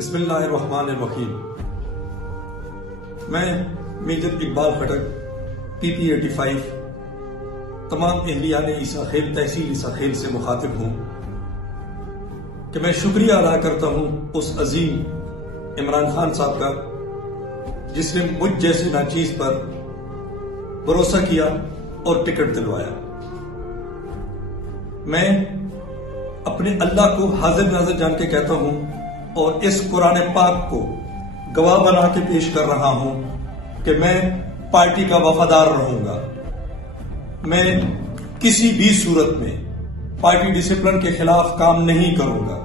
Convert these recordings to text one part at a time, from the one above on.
بسم اللہ الرحمن الرحیم۔ میں میجر اقبال خٹک PP85 تمام اہلیان عیسیٰ خیل تحصیل عیسیٰ خیل سے مخاطب ہوں کہ میں شکریہ ادا کرتا ہوں اس عظیم عمران خان صاحب کا جس نے مجھ جیسے ناچیز پر بھروسہ کیا اور ٹکٹ دلوایا۔ میں اپنے اللہ کو حاضر ناظر جان کے کہتا ہوں اور اس قرآن پاک کو گواہ بنا کے پیش کر رہا ہوں کہ میں پارٹی کا وفادار رہوں گا۔ میں کسی بھی صورت میں پارٹی ڈسپلن کے خلاف کام نہیں کروں گا۔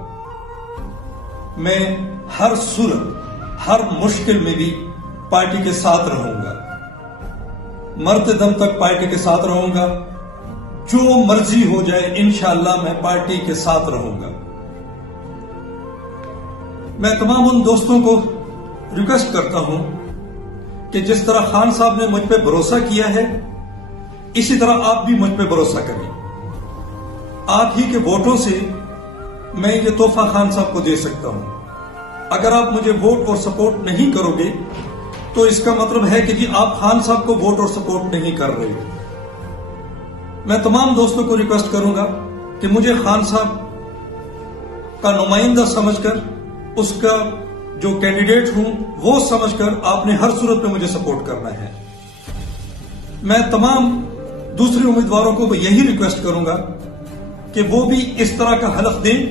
میں ہر صورت ہر مشکل میں بھی پارٹی کے ساتھ رہوں گا، مرتے دم تک پارٹی کے ساتھ رہوں گا۔ جو مرضی ہو جائے انشاءاللہ میں پارٹی کے ساتھ رہوں گا۔ میں تمام ان دوستوں کو ریکویسٹ کرتا ہوں کہ جس طرح خان صاحب نے مجھ پہ بھروسہ کیا ہے اسی طرح آپ بھی مجھ پہ بھروسہ کریں۔ آپ ہی کے ووٹوں سے میں یہ تحفہ خان صاحب کو دے سکتا ہوں۔ اگر آپ مجھے ووٹ اور سپورٹ نہیں کرو گے تو اس کا مطلب ہے کہ جی آپ خان صاحب کو ووٹ اور سپورٹ نہیں کر رہے۔ میں تمام دوستوں کو ریکویسٹ کروں گا کہ مجھے خان صاحب کا نمائندہ سمجھ کر اس کا جو کینڈیڈیٹ ہوں وہ سمجھ کر آپ نے ہر صورت میں مجھے سپورٹ کرنا ہے۔ میں تمام دوسرے امیدواروں کو یہی ریکویسٹ کروں گا کہ وہ بھی اس طرح کا حلف دیں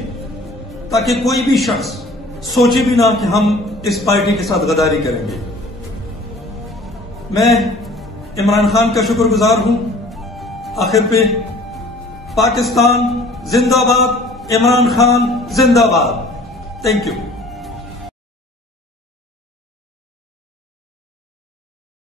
تاکہ کوئی بھی شخص سوچے بھی نہ کہ ہم اس پارٹی کے ساتھ غداری کریں گے۔ میں عمران خان کا شکر گزار ہوں۔ آخر پہ پاکستان زندہ باد، عمران خان زندہ باد۔ Thank you.